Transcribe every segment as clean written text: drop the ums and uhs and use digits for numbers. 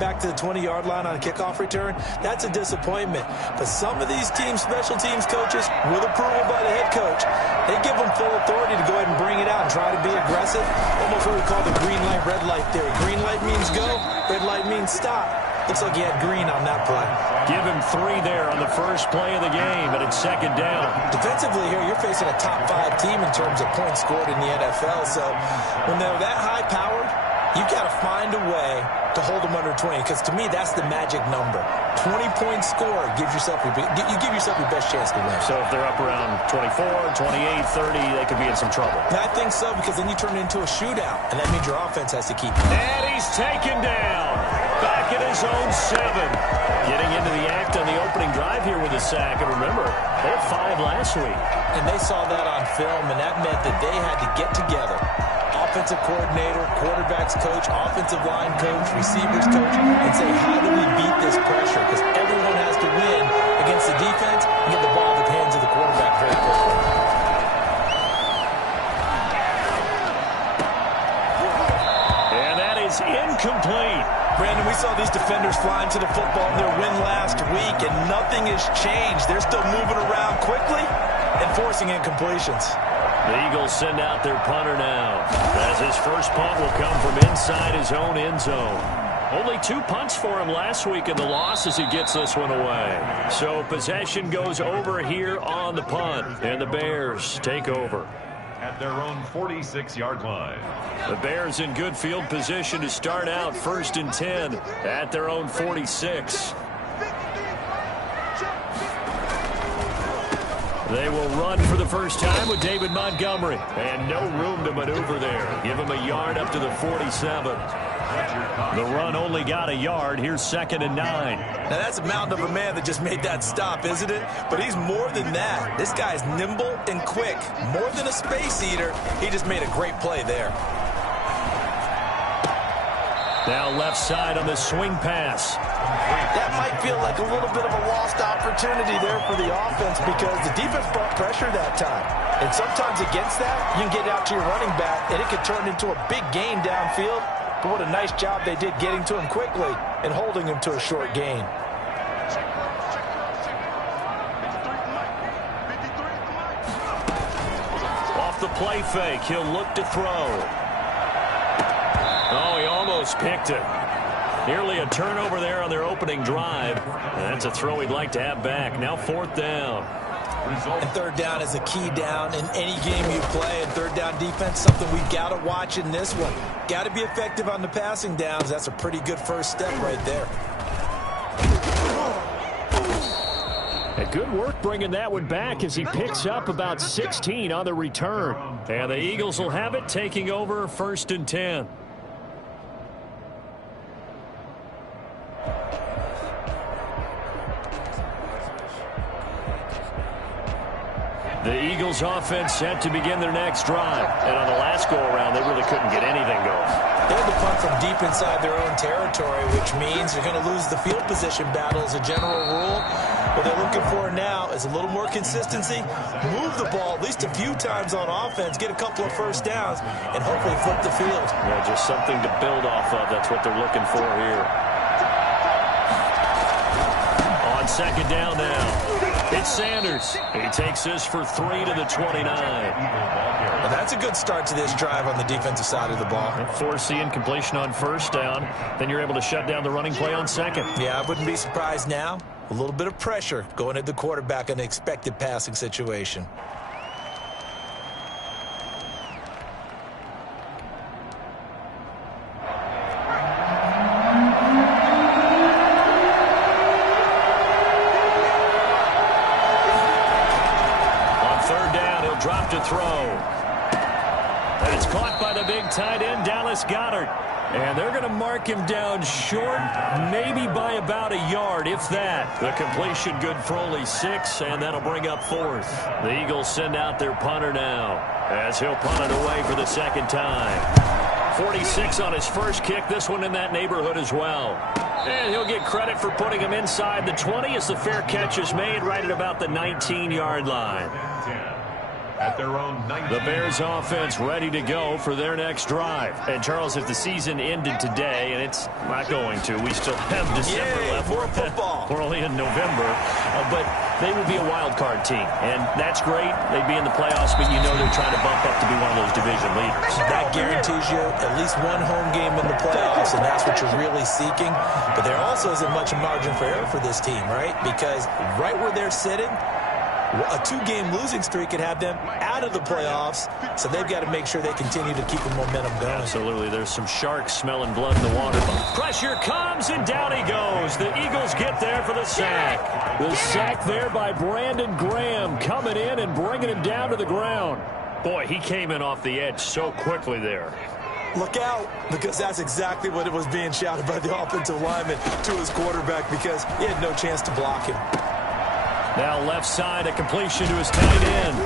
back to the 20-yard line on a kickoff return, that's a disappointment. But some of these teams, special teams coaches, with approval by the head coach, they give them full authority to go ahead and bring it out and try to be aggressive. Almost what we call the green light, red light theory. Green light means go, red light means stop. Looks like he had green on that play. Give him 3 there on the first play of the game, and it's second down. Defensively here, you're facing a top-5 team in terms of points scored in the NFL. So when they're that high-powered, you got to find a way to hold them under 20, because to me, that's the magic number. 20-point score gives yourself you give yourself your best chance to win. So if they're up around 24, 28, 30, they could be in some trouble. And I think so, because then you turn it into a shootout, and that means your offense has to keep. And he's taken down. Back at his own 7. Getting into the act on the opening drive here with a sack. And remember, they had 5 last week. And they saw that on film, and that meant that they had to get together. Offensive coordinator, quarterbacks coach, offensive line coach, receivers coach, and say, how do we beat this pressure? Because everyone has to win against the defense and get the ball in the hands of the quarterback very quickly. And that is incomplete. Brandon, we saw these defenders flying to the football in their win last week, and nothing has changed. They're still moving around quickly and forcing incompletions. The Eagles send out their punter now, as his first punt will come from inside his own end zone. Only 2 punts for him last week in the loss as he gets this one away. So possession goes over here on the punt, and the Bears take over. At their own 46-yard line. The Bears in good field position to start out 1st and 10 at their own 46. They will run for the first time with David Montgomery. And no room to maneuver there. Give him a yard up to the 47. The run only got a yard. Here's 2nd and 9. Now that's a mountain of a man that just made that stop, isn't it? But he's more than that. This guy's nimble and quick. More than a space eater. He just made a great play there. Now left side on the swing pass. That might feel like a little bit of a lost opportunity there for the offense, because the defense brought pressure that time. And sometimes against that, you can get out to your running back, and it could turn into a big gain downfield. But what a nice job they did getting to him quickly and holding him to a short gain. Off the play fake, he'll look to throw. Oh, he almost picked it. Nearly a turnover there on their opening drive. That's a throw he'd like to have back. Now 4th down. And 3rd down is a key down in any game you play. And 3rd down defense, something we've got to watch in this one. Got to be effective on the passing downs. That's a pretty good first step right there. And good work bringing that one back as he picks up about 16 on the return. And the Eagles will have it, taking over 1st and 10. The Eagles offense set to begin their next drive. And on the last go-around, they really couldn't get anything going. They had to punt from deep inside their own territory, which means they're going to lose the field position battle as a general rule. What they're looking for now is a little more consistency, move the ball at least a few times on offense, get a couple of first downs, and hopefully flip the field. Yeah, just something to build off of. That's what they're looking for here. On 2nd down now. It's Sanders. He takes this for 3 to the 29. Well, that's a good start to this drive on the defensive side of the ball. Force the incompletion on 1st down. Then you're able to shut down the running play on 2nd. Yeah, I wouldn't be surprised now. A little bit of pressure going at the quarterback in an expected passing situation. Drop to throw. And it's caught by the big tight end, Dallas Goedert. And they're going to mark him down short, maybe by about a yard, if that. The completion good for only 6, and that'll bring up 4th. The Eagles send out their punter now, as he'll punt it away for the 2nd time. 46 on his first kick, this one in that neighborhood as well. And he'll get credit for putting him inside the 20 as the fair catch is made right at about the 19-yard line. at their own 19. The Bears offense ready to go for their next drive. And Charles, if the season ended today, and it's not going to, we still have December left. More football. We're only in November, but they would be a wild card team, and that's great. They'd be in the playoffs, but you know they're trying to bump up to be one of those division leaders. That guarantees you at least one home game in the playoffs, and that's what you're really seeking. But there also isn't much margin for error for this team, right? Because right where they're sitting, a two-game losing streak could have them out of the playoffs, so they've got to make sure they continue to keep the momentum going. Absolutely. There's some sharks smelling blood in the water. Pressure comes, and down he goes. The Eagles get there for the sack. The sack there by Brandon Graham, coming in and bringing him down to the ground. Boy, he came in off the edge so quickly there. Look out, because that's exactly what it was being shouted by the offensive lineman to his quarterback, because he had no chance to block him. Now left side, a completion to his tight end.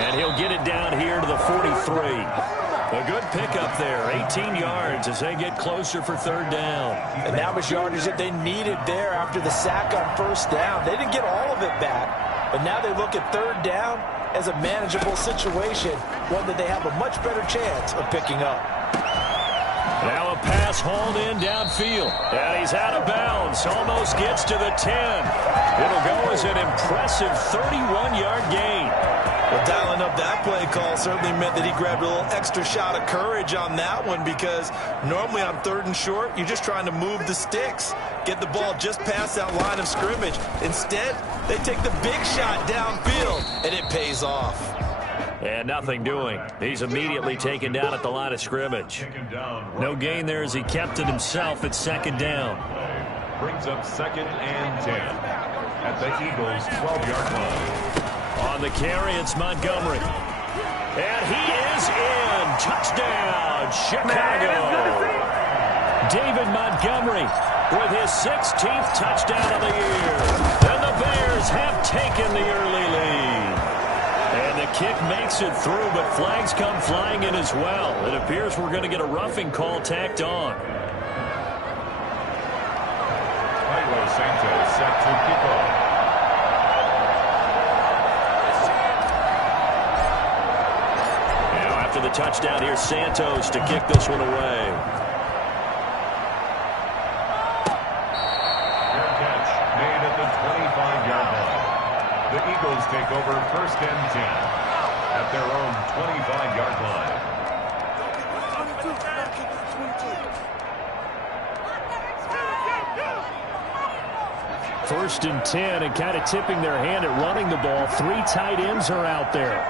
And he'll get it down here to the 43. A good pickup there, 18 yards as they get closer for third down. And that was yardage that they needed there after the sack on first down. They didn't get all of it back, but now they look at third down as a manageable situation, one that they have a much better chance of picking up. Now a pass hauled in downfield. And he's out of bounds. Almost gets to the 10. It'll go as an impressive 31-yard gain. Well, dialing up that play call certainly meant that he grabbed a little extra shot of courage on that one, because normally on third and short, you're just trying to move the sticks, get the ball just past that line of scrimmage. Instead, they take the big shot downfield, and it pays off. And nothing doing. He's immediately taken down at the line of scrimmage. No gain there as he kept it himself at second down. Brings up 2nd and 10 at the Eagles' 12-yard line. On the carry, it's Montgomery. And he is in. Touchdown, Chicago. David Montgomery with his 16th touchdown of the year. And the Bears have taken the early lead. And the kick makes it through, but flags come flying in as well. It appears we're going to get a roughing call tacked on. Cairo Santos set to kick off. Now after the touchdown, here's Santos to kick this one away. Fair catch made at the 25-yard line. The Eagles take over 1st and 10 at their own 25-yard line. First and 10, and kind of tipping their hand at running the ball. 3 tight ends are out there.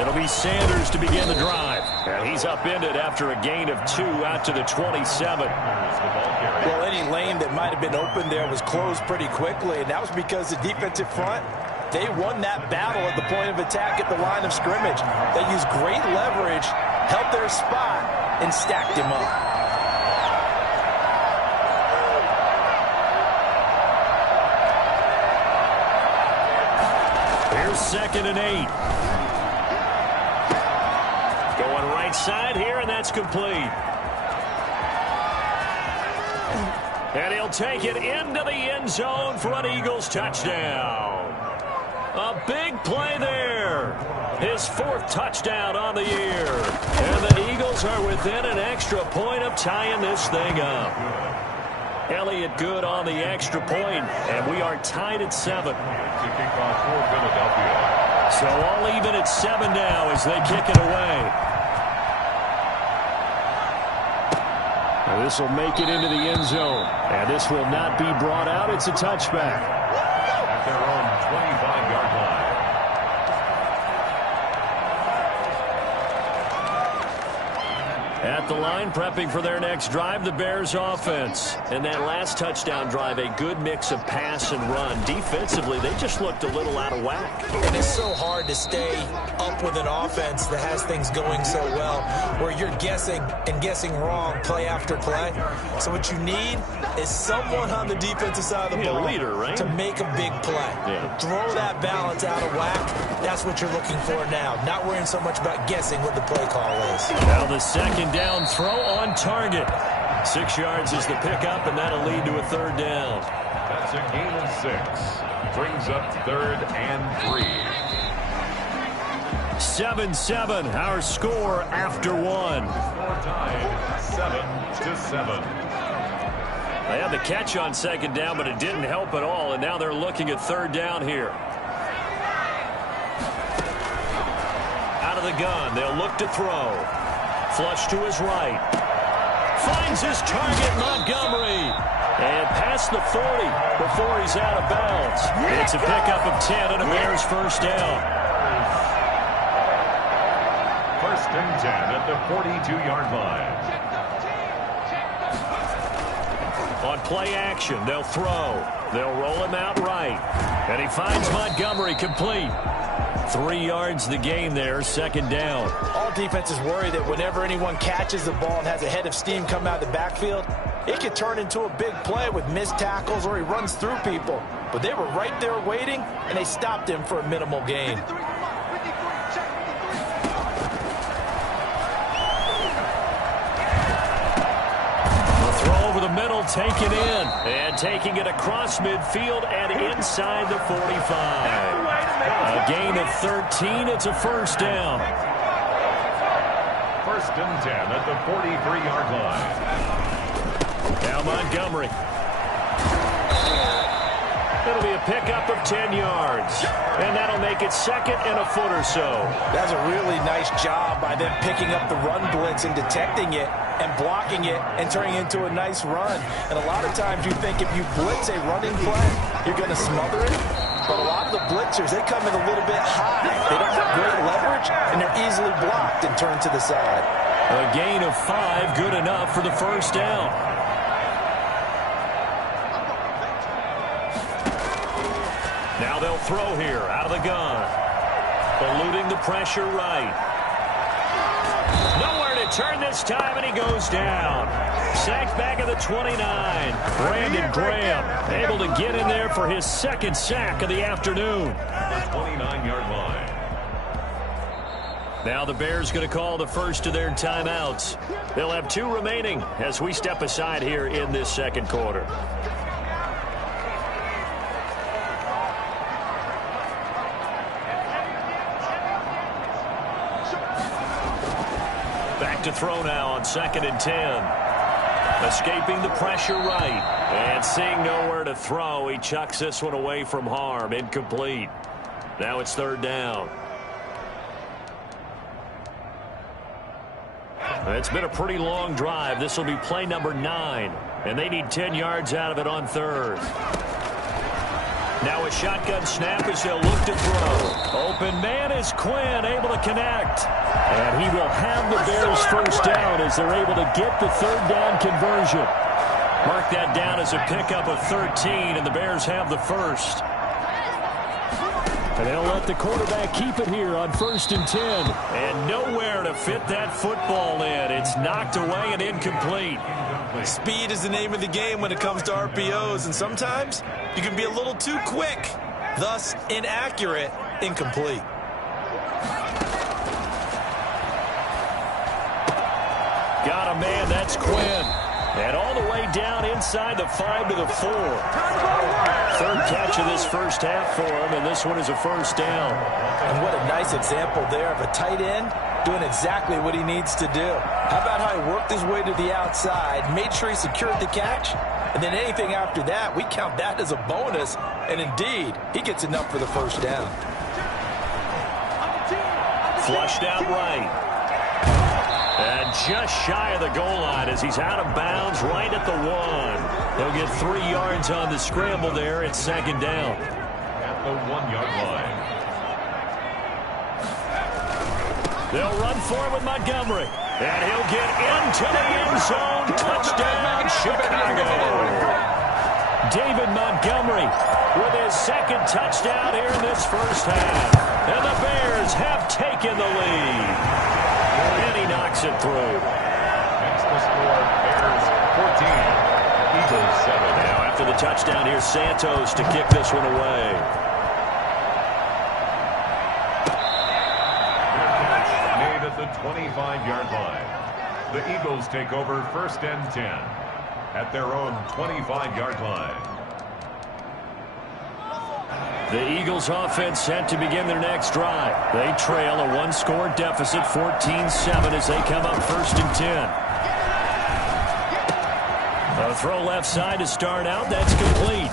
It'll be Sanders to begin the drive. And he's upended after a gain of 2 out to the 27. Well, any lane that might have been open there was closed pretty quickly, and that was because the defensive front, they won that battle at the point of attack at the line of scrimmage. They used great leverage, held their spot, and stacked him up. Here's 2nd and 8. Going right side here, and that's complete. And he'll take it into the end zone for an Eagles touchdown. A big play there. His 4th touchdown on the year. And the Eagles are within an extra point of tying this thing up. Elliott good on the extra point, and we are tied at 7. To kick off for Philadelphia. So all even at 7 now as they kick it away. This will make it into the end zone. And this will not be brought out. It's a touchback. At their own 25-yard line. At the line, prepping for their next drive, the Bears offense. And that last touchdown drive, a good mix of pass and run. Defensively, they just looked a little out of whack. And it's so hard to stay up with an offense that has things going so well, where you're guessing and guessing wrong play after play. So what you need is someone on the defensive side of the ball, a leader, right? to make a big play. Yeah. Throw that balance out of whack. That's what you're looking for now. Not worrying so much about guessing what the play call is. Now the second down throw on target. 6 yards is the pickup, and that'll lead to a third down. That's a gain of 6. Brings up 3rd and 3. 7-7, our score after one. Score tied 7-7. They had the catch on second down, but it didn't help at all, and now they're looking at third down here. Out of the gun, they'll look to throw. Flush to his right. Finds his target, Montgomery. And past the 40 before he's out of bounds. It's a pickup of 10 and a Bears first down. First and 10 at the 42-yard line. On play action, they'll throw. They'll roll him out right. And he finds Montgomery complete. 3 yards the gain there, second down. All defenses worry that whenever anyone catches the ball and has a head of steam come out of the backfield, it could turn into a big play with missed tackles or he runs through people. But they were right there waiting, and they stopped him for a minimal gain. The middle taken in and taking it across midfield and inside the 45. A gain of 13. It's a first down. First and 10 at the 43-yard line. Now Montgomery. It'll be a pickup of 10 yards. And that'll make it second and a foot or so. That's a really nice job by them picking up the run blitz and detecting it and blocking it and turning it into a nice run. And a lot of times you think if you blitz a running play, you're going to smother it. But a lot of the blitzers, they come in a little bit high. They don't have great leverage, and they're easily blocked and turned to the side. A gain of 5, good enough for the first down. Now they'll throw here out of the gun. Eluding the pressure right. Nowhere to turn this time, and he goes down. Sacked back at the 29. Brandon Graham able to get in there for his second sack of the afternoon. The 29-yard line. Now the Bears going to call the first of their timeouts. They'll have 2 remaining as we step aside here in this second quarter. Back to throw now on second and 10. Escaping the pressure right. And seeing nowhere to throw, he chucks this one away from harm. Incomplete. Now it's third down. It's been a pretty long drive. This will be play number 9. And they need 10 yards out of it on third. Now a shotgun snap as they'll look to throw. Open man is Quinn, able to connect. And he will have the Bears first down as they're able to get the third down conversion. Mark that down as a pickup of 13, and the Bears have the first. And they'll let the quarterback keep it here on first and 10. And nowhere to fit that football in. It's knocked away and incomplete. Speed is the name of the game when it comes to RPOs, and sometimes you can be a little too quick, thus inaccurate, incomplete. Got a man, that's Quinn. And all the way down inside the 5 to the 4. Third catch of this first half for him, and this one is a first down. And what a nice example there of a tight end doing exactly what he needs to do. How about how he worked his way to the outside, made sure he secured the catch, and then anything after that, we count that as a bonus. And indeed, he gets enough for the first down. Flushed out right. And just shy of the goal line as he's out of bounds right at the 1. He'll get 3 yards on the scramble there. It's second down. At the 1-yard line. They'll run for it with Montgomery. And he'll get into the end zone. Touchdown, Chicago. David Montgomery with his second touchdown here in this first half. And the Bears have taken the lead. And he knocks it through. Next the score, Bears 14, Eagles 7. Now after the touchdown, here's Santos to kick this one away. Made at the 25-yard line. The Eagles take over first and 10 at their own 25-yard line. The Eagles offense set to begin their next drive. They trail a one-score deficit, 14-7, as they come up 1st and 10. A throw left side to start out. That's complete.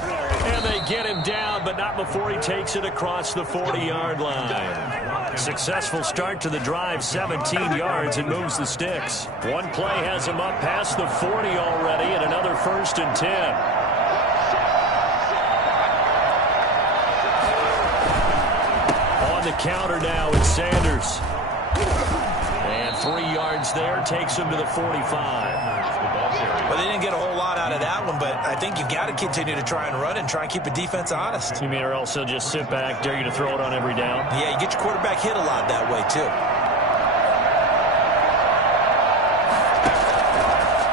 And they get him down, but not before he takes it across the 40-yard line. Successful start to the drive, 17 yards, and moves the sticks. One play has him up past the 40 already, and another 1st and 10. The counter now is Sanders. And 3 yards there takes him to the 45. Well, they didn't get a whole lot out of that one, but I think you've got to continue to try and run and try and keep the defense honest. You mean or else they'll just sit back, dare you to throw it on every down? Yeah, you get your quarterback hit a lot that way, too.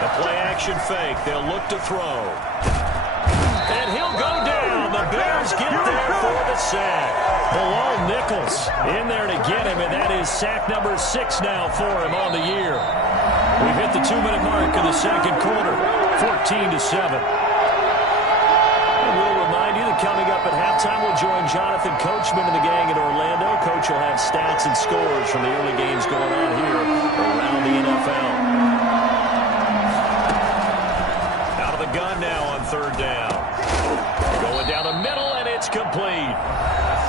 The play-action fake. They'll look to throw. And he'll go down. The Bears get there for the sack. Bilal Nichols in there to get him, and that is sack number 6 now for him on the year. We've hit the 2-minute mark of the second quarter, 14-7. We'll remind you that coming up at halftime, we'll join Jonathan Coachman and the gang in Orlando. Coach will have stats and scores from the early games going on here around the NFL. Out of the gun now on 3rd down. Going down the middle, and it's complete.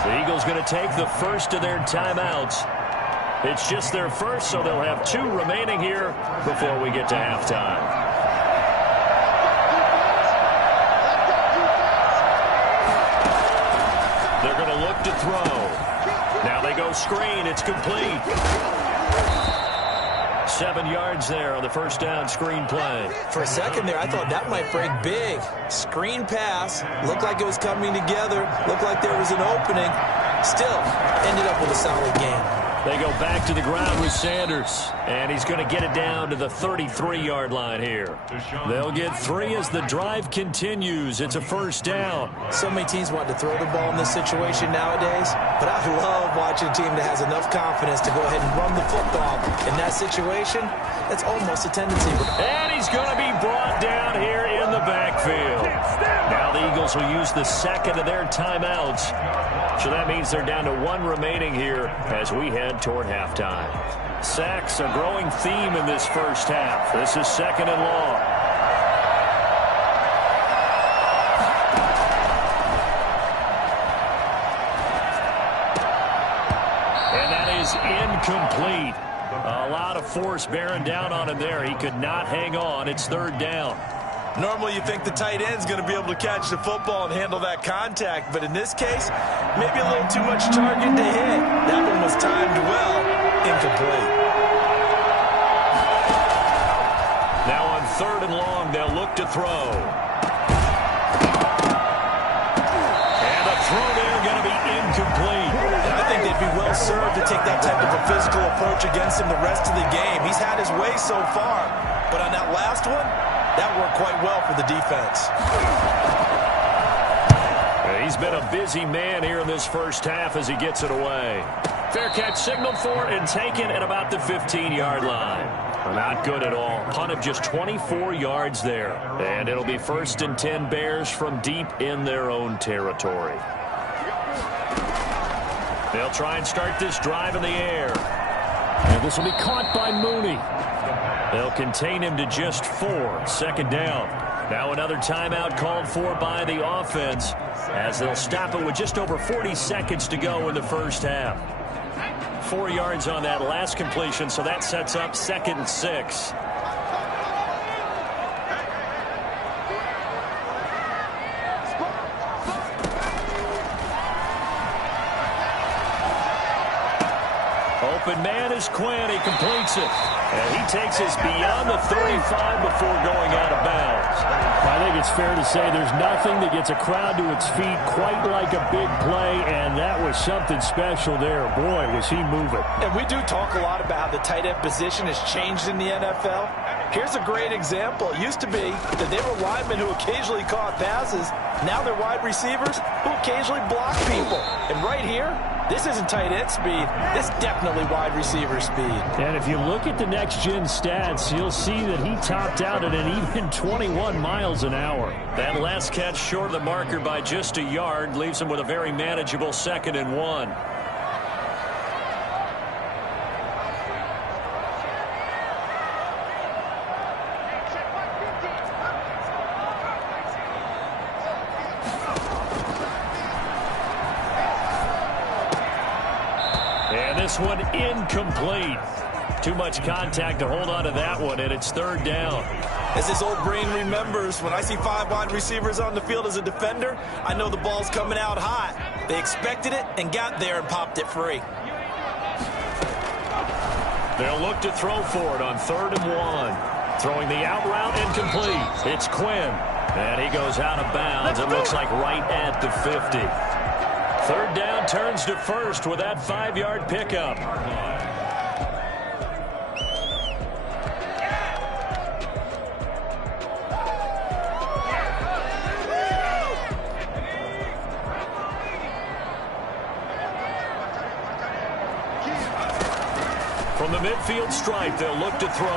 The Eagles going to take the first of their timeouts. It's just their first, so they'll have 2 remaining here before we get to halftime. They're going to look to throw. Now they go screen. It's complete. 7 yards there on the 1st down screen play. For a second there, I thought that might break big. Screen pass. Looked like it was coming together. Looked like there was an opening. Still, ended up with a solid game. They go back to the ground with Sanders, and he's going to get it down to the 33-yard line here. They'll get 3 as the drive continues. It's a 1st down. So many teams want to throw the ball in this situation nowadays, but I love watching a team that has enough confidence to go ahead and run the football. In that situation, that's almost a tendency. And he's going to be brought down here in the backfield. Now the Eagles will use the second of their timeouts. So that means they're down to 1 remaining here as we head toward halftime. Sacks a growing theme in this first half. This is 2nd and long. And that is incomplete. A lot of force bearing down on him there. He could not hang on. It's 3rd down. Normally you think the tight end's going to be able to catch the football and handle that contact, but in this case, maybe a little too much target to hit. That one was timed well, incomplete. Now on 3rd and long, they'll look to throw. And the throw there going to be incomplete. I think they'd be well served to take that type of a physical approach against him the rest of the game. He's had his way so far, but on that last one, that worked quite well for the defense. He's been a busy man here in this first half as he gets it away. Fair catch signaled for and taken at about the 15-yard line. Not good at all. Punt of just 24 yards there. And it'll be 1st and 10 Bears from deep in their own territory. They'll try and start this drive in the air. And this will be caught by Mooney. They'll contain him to just 4. 2nd down. Now another timeout called for by the offense as they'll stop it with just over 40 seconds to go in the first half. 4 yards on that last completion, so that sets up 2nd and 6. Open man is Quinn. He completes it. And he takes us beyond the 35 before going out of bounds. I think it's fair to say there's nothing that gets a crowd to its feet quite like a big play, and that was something special there. Boy, was he moving. And we do talk a lot about how the tight end position has changed in the NFL. Here's a great example. It used to be that they were linemen who occasionally caught passes. Now they're wide receivers who occasionally block people. And right here, This isn't tight end speed. This is definitely wide receiver speed. And if you look at the next-gen stats, you'll see that he topped out at an even 21 miles an hour. That last catch short of the marker by just a yard leaves him with a very manageable 2nd and 1. This one incomplete. Too much contact to hold on to that one, and it's 3rd down. As his old brain remembers, when I see 5 wide receivers on the field as a defender, I know the ball's coming out hot. They expected it and got there and popped it free. They'll look to throw for it on 3rd and 1. Throwing the out route incomplete. It's Quinn. And he goes out of bounds. It looks like right at the 50. 3rd down turns to 1st with that 5-yard pickup. From the midfield stripe, they'll look to throw.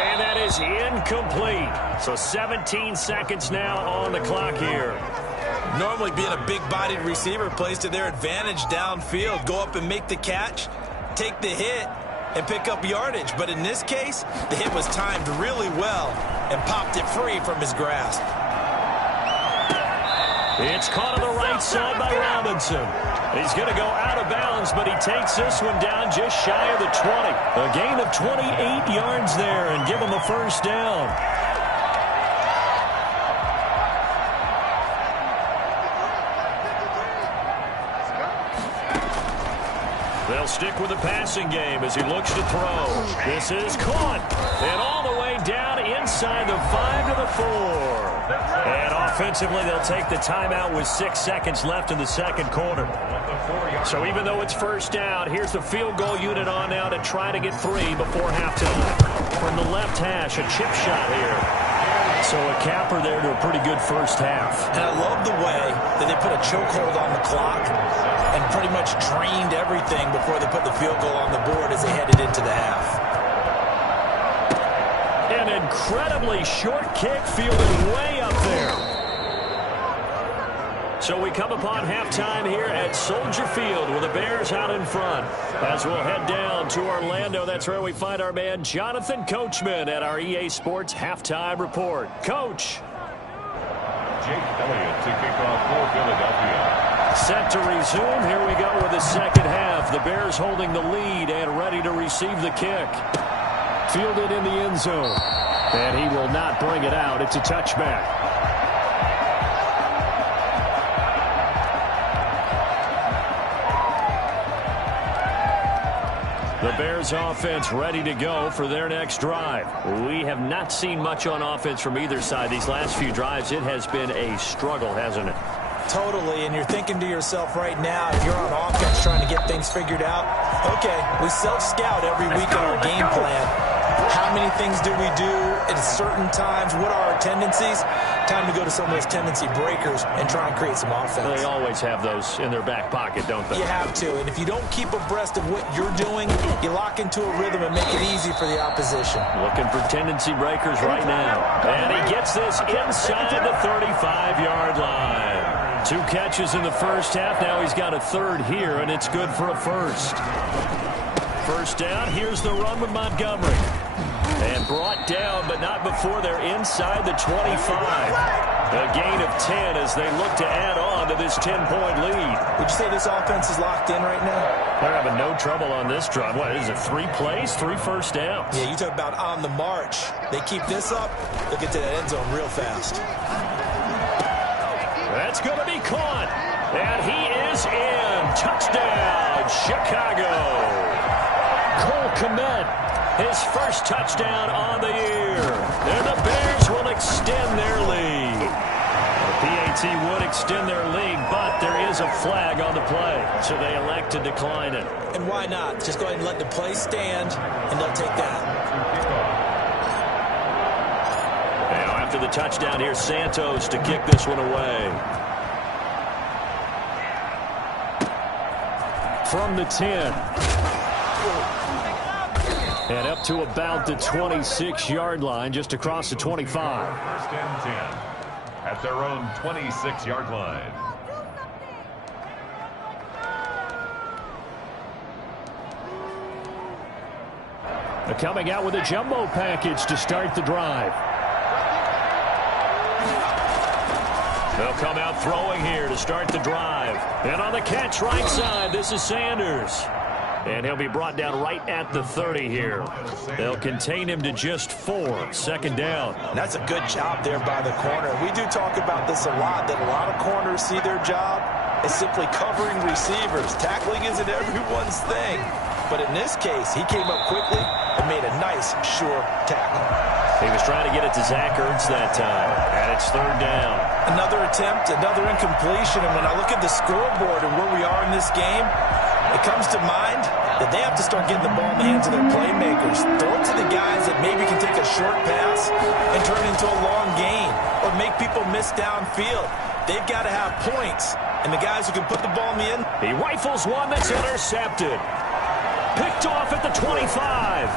And that is incomplete. So 17 seconds now on the clock here. Normally being a big-bodied receiver plays to their advantage downfield. Go up and make the catch, take the hit, and pick up yardage. But in this case, the hit was timed really well and popped it free from his grasp. It's caught on the right side by Robinson. He's going to go out of bounds, but he takes this one down just shy of the 20. A gain of 28 yards there and give him a 1st down. They'll stick with the passing game as he looks to throw. This is caught. And all the way down inside the 5 to the 4. And offensively, they'll take the timeout with 6 seconds left in the 2nd quarter. So even though it's 1st down, here's the field goal unit on now to try to get 3 before halftime. From the left hash, a chip shot here. So a capper there to a pretty good 1st half. And I love the way that they put a chokehold on the clock and pretty much drained everything before they put the field goal on the board as they headed into the half. An incredibly short kick fielded way up there. So we come upon halftime here at Soldier Field with the Bears out in front. As we'll head down to Orlando, that's where we find our man Jonathan Coachman at our EA Sports Halftime Report. Coach. Jake Elliott to kick off for Philadelphia. Set to resume. Here we go with the 2nd half. The Bears holding the lead and ready to receive the kick. Fielded in the end zone. And he will not bring it out. It's a touchback. The Bears offense ready to go for their next drive. We have not seen much on offense from either side. These last few drives, it has been a struggle, hasn't it? Totally, and you're thinking to yourself right now, if you're on offense trying to get things figured out, okay, we self-scout every week on our game plan. How many things do we do at certain times? What are our tendencies? Time to go to some of those tendency breakers and try and create some offense. They always have those in their back pocket, don't they? You have to, and if you don't keep abreast of what you're doing, you lock into a rhythm and make it easy for the opposition. Looking for tendency breakers right now. And he gets this inside the 35-yard line. 2 catches in the 1st half. Now he's got a 3rd here, and it's good for a 1st. 1st down. Here's the run with Montgomery. And brought down, but not before they're inside the 25. A gain of 10 as they look to add on to this 10-point lead. Would you say this offense is locked in right now? They're having no trouble on this drive. What is it, 3 plays, 3 first downs? Yeah, you talk about on the march. They keep this up, they'll get to that end zone real fast. That's going to be caught. And he is in. Touchdown, Chicago. Cole Kmet, his first touchdown on the year. And the Bears will extend their lead. The PAT would extend their lead, but there is a flag on the play, so they elect to decline it. And why not? Just go ahead and let the play stand, and they'll take that. Now, after the touchdown, here's Santos to kick this one away. from the 10. And up to about the 26-yard line, just across the 25. First and 10 at their own 26-yard line. They're coming out with a jumbo package to start the drive. They'll come out throwing here to start the drive. And on the catch right side, this is Sanders. And he'll be brought down right at the 30 here. They'll contain him to just 4. Second down. And that's a good job there by the corner. We do talk about this a lot, that a lot of corners see their job as simply covering receivers. Tackling isn't everyone's thing. But in this case, he came up quickly and made a nice, sure tackle. He was trying to get it to Zach Ertz that time, and it's third down. Another attempt, another incompletion, and when I look at the scoreboard and where we are in this game, it comes to mind that they have to start getting the ball in the hands of their playmakers. Throw it to the guys that maybe can take a short pass and turn it into a long gain or make people miss downfield. They've got to have points, and the guys who can put the ball in the end. He rifles one that's intercepted. Picked off at the 25.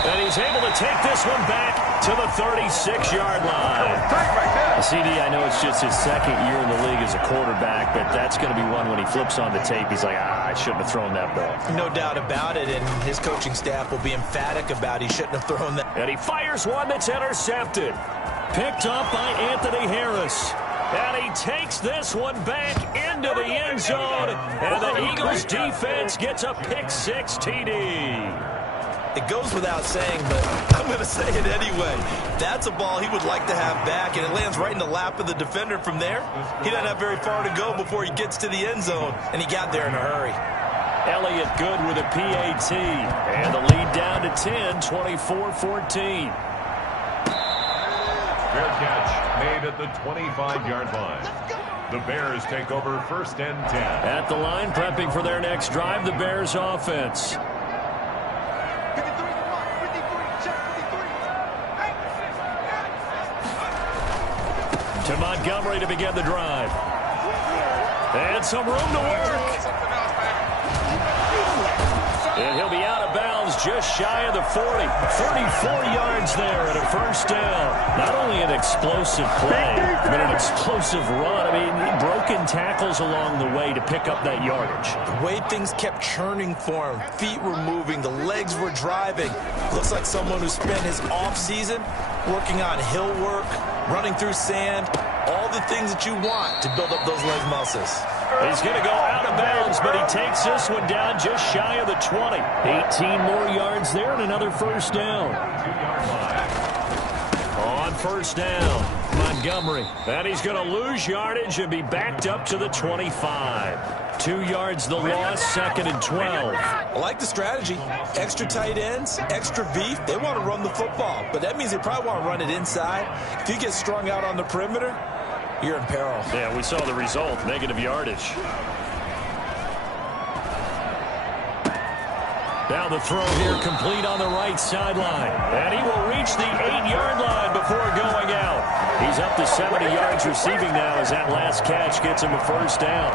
And he's able to take this one back to the 36-yard line. CD, I know it's just his second year in the league as a quarterback, but that's going to be one when he flips on the tape. He's like, I shouldn't have thrown that ball. No doubt about it, and his coaching staff will be emphatic about he shouldn't have thrown that. And he fires one that's intercepted. Picked up by Anthony Harris. And he takes this one back into the end zone. And the Eagles defense gets a pick-6 TD. It goes without saying, but I'm going to say it anyway. That's a ball he would like to have back, and it lands right in the lap of the defender from there. He doesn't have very far to go before he gets to the end zone, and he got there in a hurry. Elliott good with a PAT. And the lead down to 10, 24-14. Fair catch made at the 25-yard line. The Bears take over first and 10. At the line, prepping for their next drive, the Bears offense. To Montgomery to begin the drive. And some room to work. And he'll be out of bounds just shy of the 40. 34 yards there at a first down. Not only an explosive play, but an explosive run. I mean, broken tackles along the way to pick up that yardage. The way things kept churning for him, feet were moving, the legs were driving. Looks like someone who spent his offseason working on hill work, running through sand, all the things that you want to build up those leg muscles. He's going to go out of bounds, but he takes this one down just shy of the 20. 18 more yards there and another first down. On first down, Montgomery. And he's going to lose yardage and be backed up to the 25. 2 yards the loss, second and 12. I like the strategy. Extra tight ends, extra beef. They want to run the football, but that means they probably want to run it inside. If you get strung out on the perimeter, you're in peril. Yeah, we saw the result, negative yardage. Now the throw here complete on the right sideline. And he will reach the 8-yard line before going out. He's up to 70 yards receiving now as that last catch gets him a first down.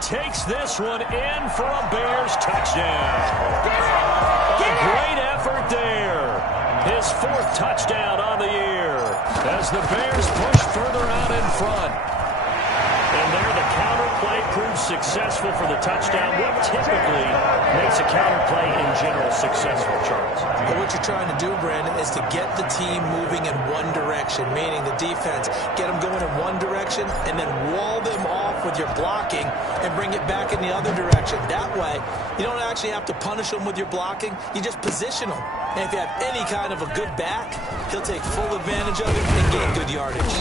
Takes this one in for a Bears touchdown. A great effort there. His 4th touchdown on the year as the Bears push further out in front. And there the counter play proves successful for the touchdown. What typically makes a counter play in general successful, Charles? But what you're trying to do, Brandon, is to get the team moving in one direction, meaning the defense, get them going in one direction and then wall them off with your blocking and bring it back in the other direction. That way, you don't actually have to punish them with your blocking. You just position them. And if you have any kind of a good back, he'll take full advantage of it and gain good yardage.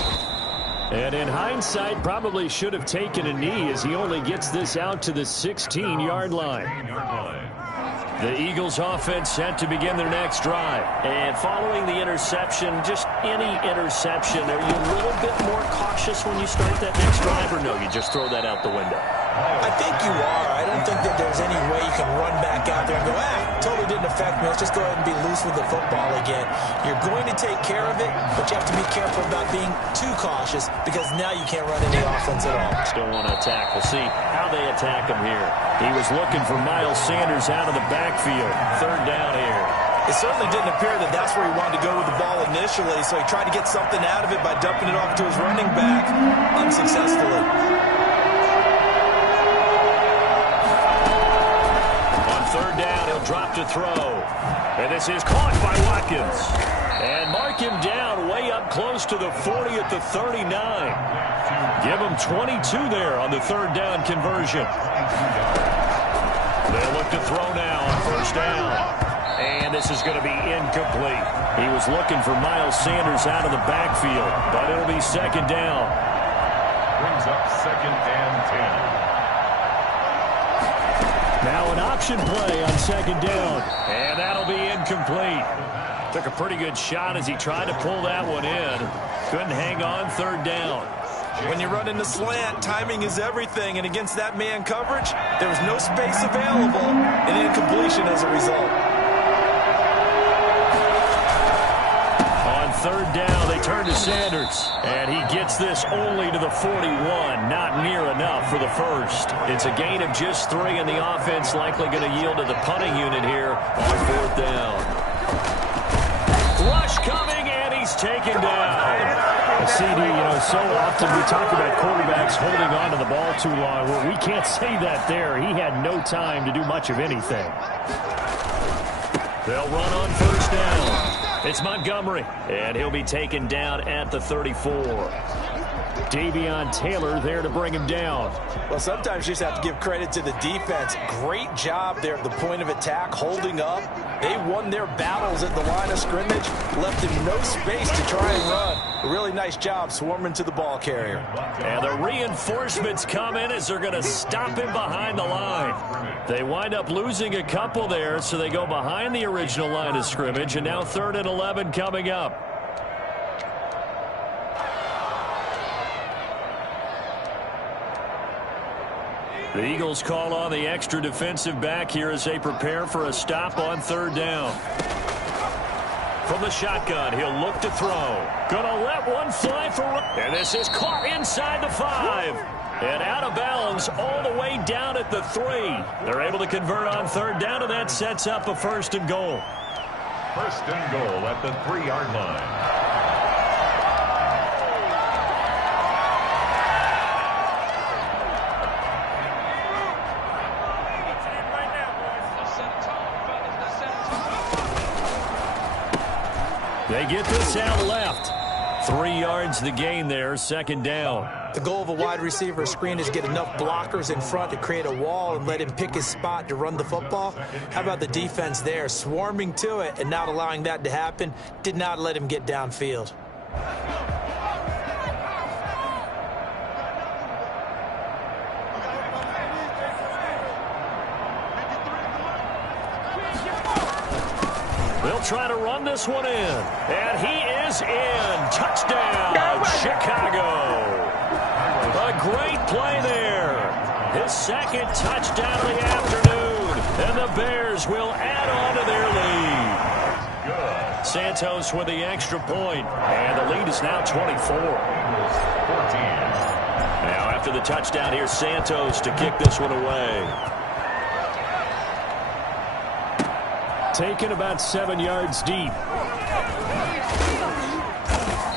And in hindsight, probably should have taken a knee as he only gets this out to the 16-yard line. The Eagles offense set to begin their next drive. And following the interception, just any interception, are you a little bit more cautious when you start that next drive, or no, you just throw that out the window? I think you are. I don't think that there's any way you can run back out there and go, totally didn't affect me. Let's just go ahead and be loose with the football again. You're going to take care of it, but you have to be careful about being too cautious because now you can't run any offense at all. Still want to attack. We'll see how they attack him here. He was looking for Miles Sanders out of the backfield. Third down here. It certainly didn't appear that that's where he wanted to go with the ball initially, so he tried to get something out of it by dumping it off to his running back unsuccessfully. On third down, he'll drop to throw. And this is caught by Watkins. And mark him down way up close to the 40 at the 39. Give him 22 there on the third down conversion. They'll look to throw now on first down. And this is going to be incomplete. He was looking for Miles Sanders out of the backfield, but it'll be second down. Brings up second and 10. Now an option play on second down, and that'll be incomplete. Took a pretty good shot as he tried to pull that one in. Couldn't hang on third down. When you run in the slant, timing is everything, and against that man coverage, there was no space available, and incompletion as a result. Third down, they turn to Sanders, and he gets this only to the 41. Not near enough for the first. It's a gain of just 3, and the offense likely going to yield to the punting unit here on fourth down. Rush coming, and he's taken down. CD, so often we talk about quarterbacks holding on to the ball too long. Well, we can't say that there. He had no time to do much of anything. They'll run on first down. It's Montgomery, and he'll be taken down at the 34. Davion Taylor there to bring him down. Well, sometimes you just have to give credit to the defense. Great job there at the point of attack, holding up. They won their battles at the line of scrimmage, left him no space to try and run. A really nice job swarming to the ball carrier. And the reinforcements come in as they're going to stop him behind the line. They wind up losing a couple there, so they go behind the original line of scrimmage, and now 3rd and 11 coming up. The Eagles call on the extra defensive back here as they prepare for a stop on third down. From the shotgun, he'll look to throw. Gonna let one fly for... And this is caught inside the 5. And out of bounds all the way down at the 3. They're able to convert on third down, and that sets up a 1st and goal. 1st and goal at the 3-yard line. They get this out left. 3 yards the gain there, 2nd down. The goal of a wide receiver screen is get enough blockers in front to create a wall and let him pick his spot to run the football. How about the defense there, swarming to it and not allowing that to happen? Did not let him get downfield. They'll try to run this one in. And he is in. Touchdown, Chicago. A great play there. His 2nd touchdown of the afternoon. And the Bears will add on to their lead. Santos with the extra point. And the lead is now 24. 14. Now after the touchdown, here's Santos to kick this one away. Taken about 7 yards deep.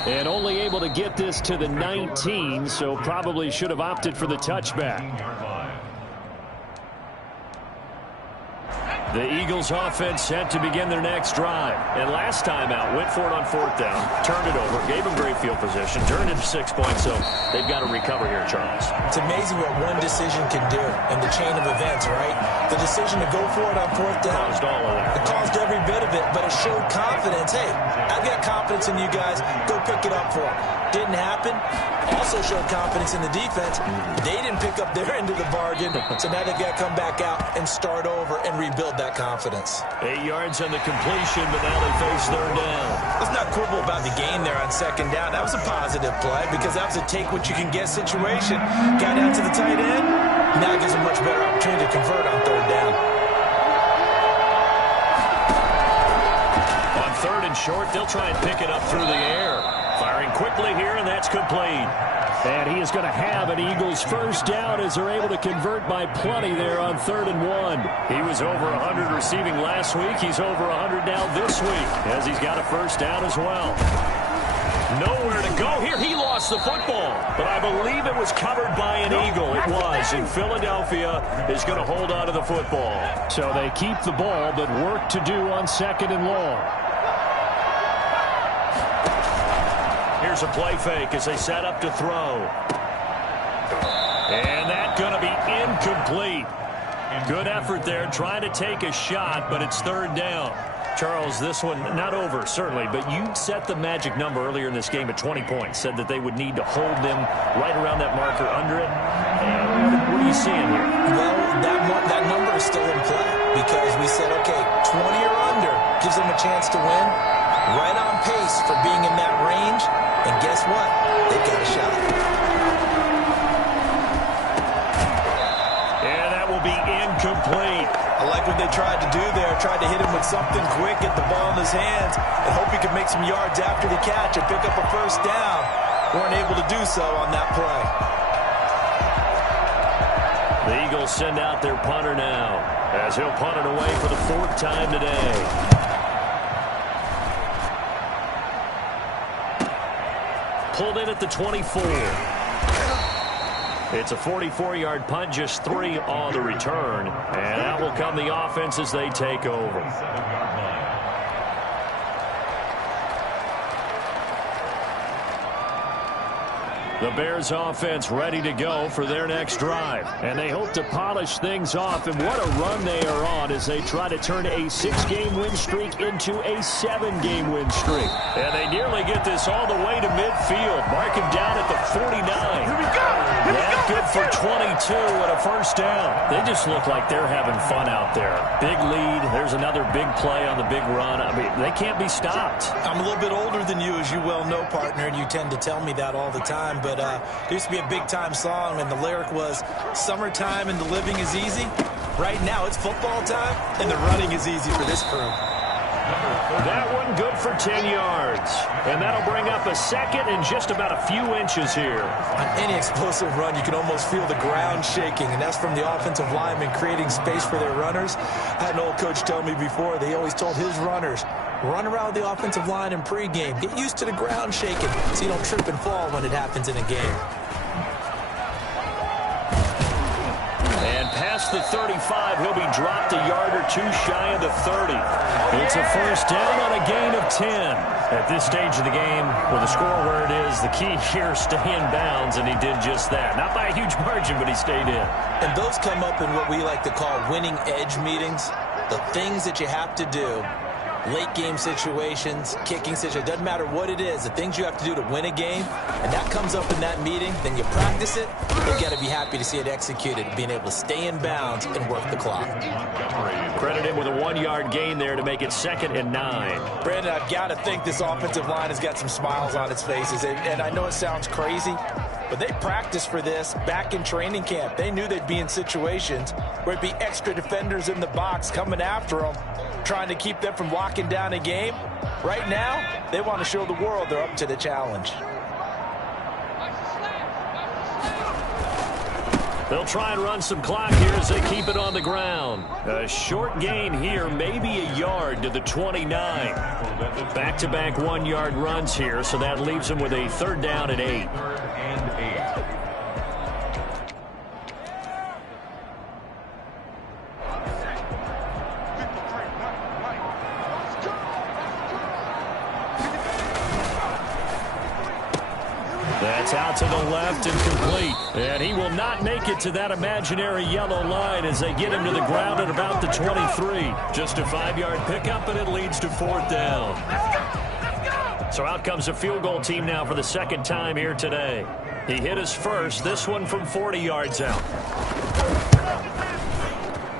And only able to get this to the 19, so probably should have opted for the touchback. The Eagles offense set to begin their next drive. And last time out, went for it on 4th down, turned it over, gave them great field position, turned it to 6 points, so they've got to recover here, Charles. It's amazing what one decision can do in the chain of events, right? The decision to go for it on 4th down. Caused all of it. It caused every bit of it, but it showed confidence. Hey, I've got confidence in you guys. Go pick it up for it. Didn't happen. Also showed confidence in the defense. They didn't pick up their end of the bargain, so now they've got to come back out and start over and rebuild that confidence. 8 yards on the completion, but now they face 3rd down. Let's not quibble about the gain there on 2nd down. That was a positive play because that was a take-what-you-can-get situation. Got out to the tight end, Now it gives them a much better opportunity to convert on third down. On third and short, they'll try and pick it up through the air. Firing quickly here, and that's complete. And he is going to have an Eagles first down as they're able to convert by plenty there on 3rd and 1. He was over 100 receiving last week. He's over 100 now this week as he's got a first down as well. Nowhere to go here. He lost the football, but I believe it was covered by an Eagle. It was, and Philadelphia is going to hold on to the football. So they keep the ball, but work to do on 2nd and long. Here's a play fake as they set up to throw. And that's going to be incomplete. Good effort there trying to take a shot, but it's 3rd down. Charles, this one not over, certainly, but you set the magic number earlier in this game at 20 points, said that they would need to hold them right around that marker under it. And what are you seeing here? Well, that number is still in play because we said, okay, 20 or under gives them a chance to win. Right on pace for being in that range. And guess what? They've got a shot. And that will be incomplete. I like what they tried to do there. Tried to hit him with something quick, get the ball in his hands, and hope he could make some yards after the catch and pick up a first down. Weren't able to do so on that play. The Eagles send out their punter now as he'll punt it away for the 4th time today. Pulled in at the 24. It's a 44-yard punt, just 3 on the return. And that will come the offense as they take over. The Bears offense ready to go for their next drive. And they hope to polish things off. And what a run they are on as they try to turn a 6-game win streak into a 7-game win streak. And they nearly get this all the way to midfield. Mark him down at the 49. Here we go! That good for 22 and a first down. They just look like they're having fun out there. Big lead. There's another big play on the big run. I mean, they can't be stopped. I'm a little bit older than you, as you well know, partner, and you tend to tell me that all the time. But there used to be a big-time song, and the lyric was, "Summertime and the living is easy." Right now, it's football time, and the running is easy for this crew. That one good for 10 yards. And that'll bring up a second and just about a few inches here. On any explosive run, you can almost feel the ground shaking, and that's from the offensive linemen creating space for their runners. I had an old coach tell me before, they always told his runners, run around the offensive line in pregame. Get used to the ground shaking so you don't trip and fall when it happens in a game. And past the 35, he'll be dropped a yard or two shy of the 30. It's a first down on a gain of 10. At this stage of the game, with the score where it is, the key here, stay in bounds, and he did just that. Not by a huge margin, but he stayed in. And those come up in what we like to call winning edge meetings. The things that you have to do. Late game situations, kicking situations, doesn't matter what it is, the things you have to do to win a game, and that comes up in that meeting, then you practice it, you got to be happy to see it executed, being able to stay in bounds and work the clock. Credit him with a 1-yard gain there to make it 2nd and 9. Brandon, I've got to think this offensive line has got some smiles on its faces, and I know it sounds crazy, but they practiced for this back in training camp. They knew they'd be in situations where it'd be extra defenders in the box coming after them, trying to keep them from locking down a game. Right now, they want to show the world they're up to the challenge. They'll try and run some clock here as they keep it on the ground. A short gain here, maybe a yard to the 29. Back-to-back 1-yard runs here, so that leaves them with a 3rd down and 8. That's out to the left and complete. And he will not make it to that imaginary yellow line as they get him to the ground at about the 23. Just a 5-yard pickup, and it leads to 4th down. So out comes a field goal team now for the 2nd time here today. He hit his first, this one from 40 yards out.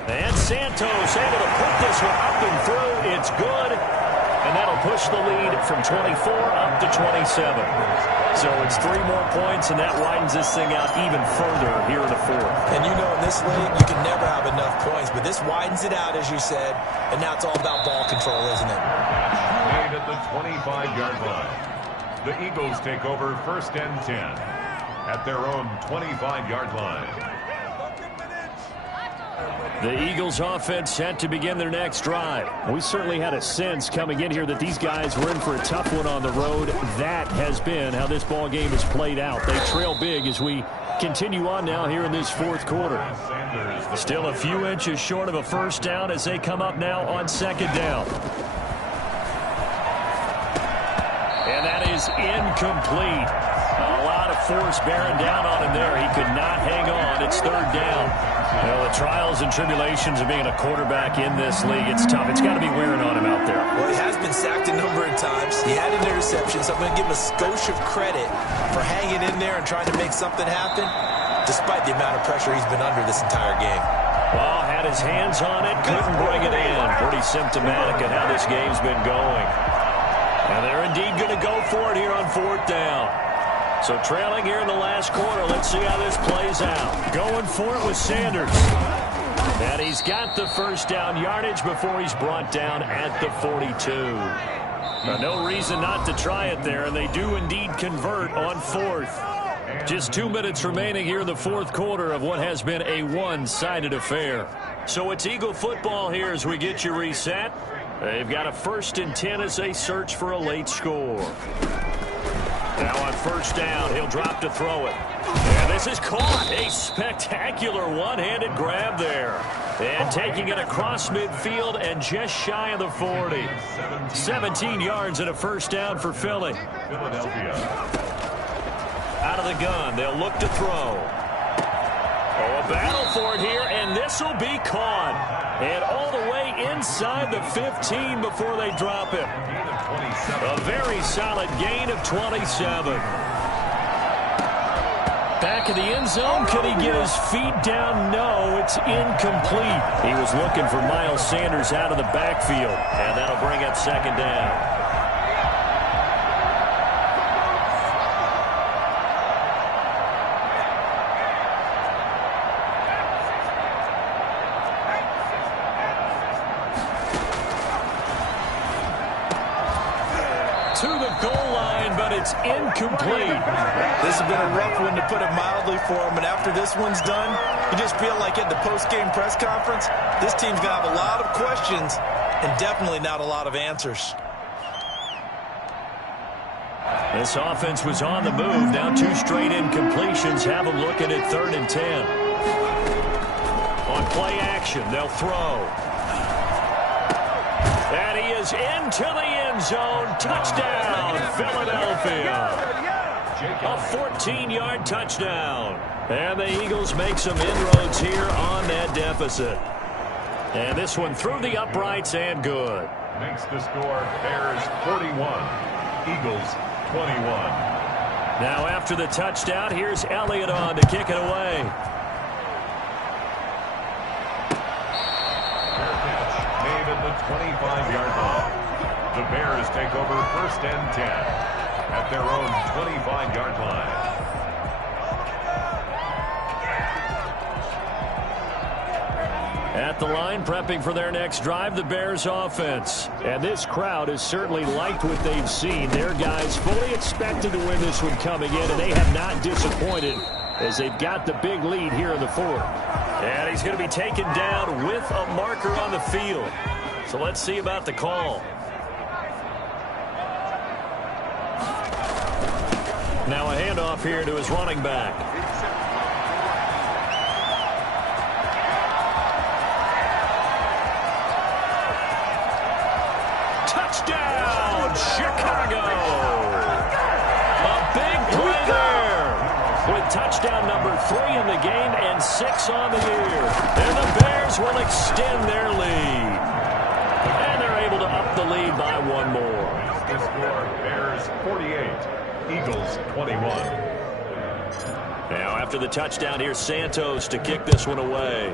And Santos able to put this one up and through. It's good. And that'll push the lead from 24 up to 27. So it's 3 more points, and that widens this thing out even further here in the fourth. And you know, in this league, you can never have enough points, but this widens it out, as you said, and now it's all about ball control, isn't it? Made at the 25-yard line. The Eagles take over 1st and 10 at their own 25-yard line. The Eagles offense set to begin their next drive. We certainly had a sense coming in here that these guys were in for a tough one on the road. That has been how this ball game has played out. They trail big as we continue on now here in this fourth quarter. Still a few inches short of a first down as they come up now on 2nd down. And that is incomplete. A lot of force bearing down on him there. He could not hang on. It's 3rd down. Well, the trials and tribulations of being a quarterback in this league, it's tough. It's got to be wearing on him out there. Well, he has been sacked a number of times. He had an interception, so I'm going to give him a skosh of credit for hanging in there and trying to make something happen, despite the amount of pressure he's been under this entire game. Well, had his hands on it, couldn't bring it in. Pretty symptomatic of how this game's been going. And they're indeed going to go for it here on 4th down. So trailing here in the last quarter. Let's see how this plays out. Going for it with Sanders. And he's got the first down yardage before he's brought down at the 42. Now, no reason not to try it there, and they do indeed convert on 4th. Just 2 minutes remaining here in the fourth quarter of what has been a one-sided affair. So it's Eagle football here as we get you reset. They've got a 1st and 10 as they search for a late score. Now on 1st down, he'll drop to throw it. And this is caught. A spectacular one-handed grab there. And taking it across midfield and just shy of the 40. 17 yards and a 1st down for Philly. Philadelphia. Out of the gun, they'll look to throw. Oh, a battle for it here, and this will be caught. And all the way inside the 15 before they drop it. A very solid gain of 27. Back in the end zone, can he get his feet down? No, it's incomplete. He was looking for Miles Sanders out of the backfield, and that'll bring up 2nd down. To the goal line, but it's incomplete. This has been a rough one, to put it mildly, for him. And after this one's done, you just feel like at the post-game press conference, this team's going to have a lot of questions and definitely not a lot of answers. This offense was on the move. Now 2 straight incompletions have them looking at 3rd and 10. On play action, they'll throw. And he is into the end zone. Touchdown, Philadelphia. A 14-yard touchdown. And the Eagles make some inroads here on that deficit. And this one through the uprights and good. Makes the score Bears 41, Eagles 21. Now after the touchdown, here's Elliott on to kick it away. Made at the 25-yard line. The Bears take over 1st and 10 at their own 25-yard line. At the line, prepping for their next drive, the Bears offense. And this crowd has certainly liked what they've seen. Their guys fully expected to win this one coming in, and they have not disappointed as they've got the big lead here in the fourth. And he's going to be taken down with a marker on the field. So let's see about the call. Now a handoff here to his running back. Touchdown, Chicago! A big play there. With touchdown number 3 in the game and 6 on the year. And the Bears will extend their lead. And they're able to up the lead by 1 more. The score, Bears 48, Eagles 21. Now after the touchdown, here's Santos to kick this one away.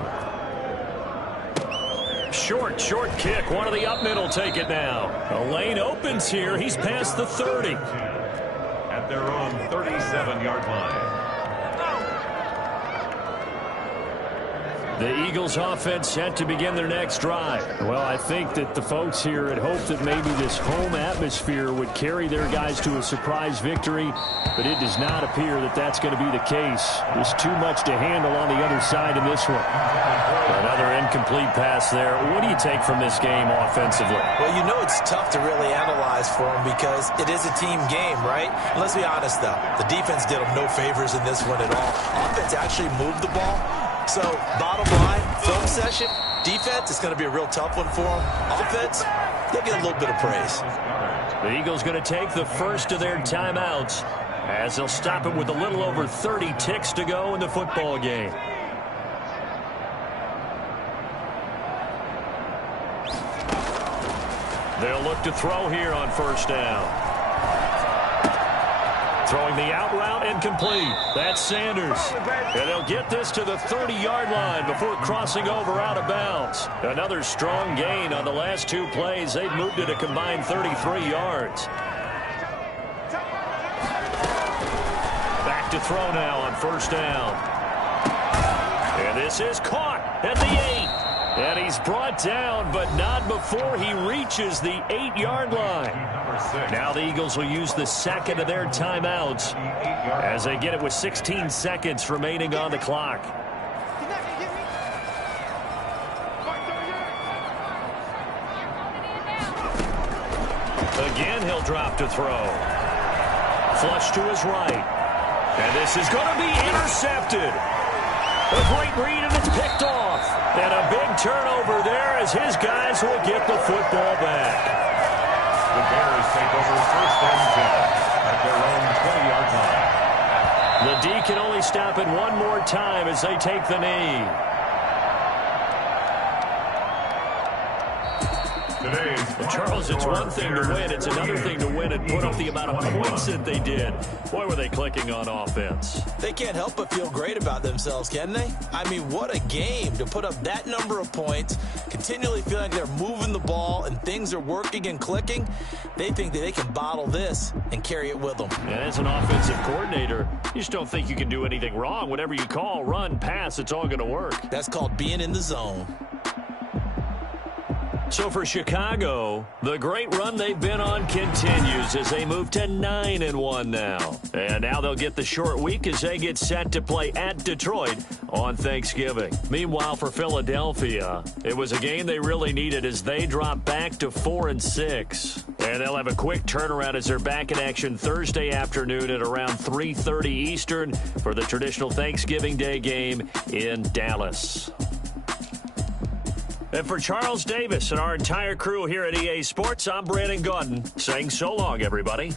short kick. One of the up mid will take it now. A lane opens here. He's past the 30. At their own 37-yard line. The Eagles offense set to begin their next drive. Well, I think that the folks here had hoped that maybe this home atmosphere would carry their guys to a surprise victory, but it does not appear that that's going to be the case. There's too much to handle on the other side in this one. Another incomplete pass there. What do you take from this game offensively? Well, you know it's tough to really analyze for them because it is a team game, right? And let's be honest, though. The defense did them no favors in this one at all. Offense actually moved the ball. So, bottom line, film session, defense is going to be a real tough one for them. Offense, they'll get a little bit of praise. The Eagles going to take the first of their timeouts as they'll stop it with a little over 30 ticks to go in the football game. They'll look to throw here on first down. Throwing the out route incomplete. That's Sanders. And they'll get this to the 30-yard line before crossing over out of bounds. Another strong gain on the last two plays. They've moved it a combined 33 yards. Back to throw now on first down. And this is caught at the 8. And he's brought down, but not before he reaches the 8-yard line. Now the Eagles will use the second of their timeouts as they get it with 16 seconds remaining on the clock. Again, he'll drop to throw. Flush to his right. And this is going to be intercepted. A great read, and it's picked off. And a big turnover there as his guys will get the football back. The Bears take over first and 10 at their own 20-yard line. The D can only stop it one more time as they take the knee. Charles, it's one thing to win. It's another thing to win and put up the amount of points that they did. Boy, were they clicking on offense. They can't help but feel great about themselves, can they? I mean, what a game to put up that number of points, continually feeling like they're moving the ball and things are working and clicking. They think that they can bottle this and carry it with them. And as an offensive coordinator, you just don't think you can do anything wrong. Whatever you call, run, pass, it's all going to work. That's called being in the zone. So for Chicago, the great run they've been on continues as they move to 9-1 now. And now they'll get the short week as they get set to play at Detroit on Thanksgiving. Meanwhile, for Philadelphia, it was a game they really needed as they drop back to 4-6. And they'll have a quick turnaround as they're back in action Thursday afternoon at around 3:30 Eastern for the traditional Thanksgiving Day game in Dallas. And for Charles Davis and our entire crew here at EA Sports, I'm Brandon Gaudin saying so long, everybody.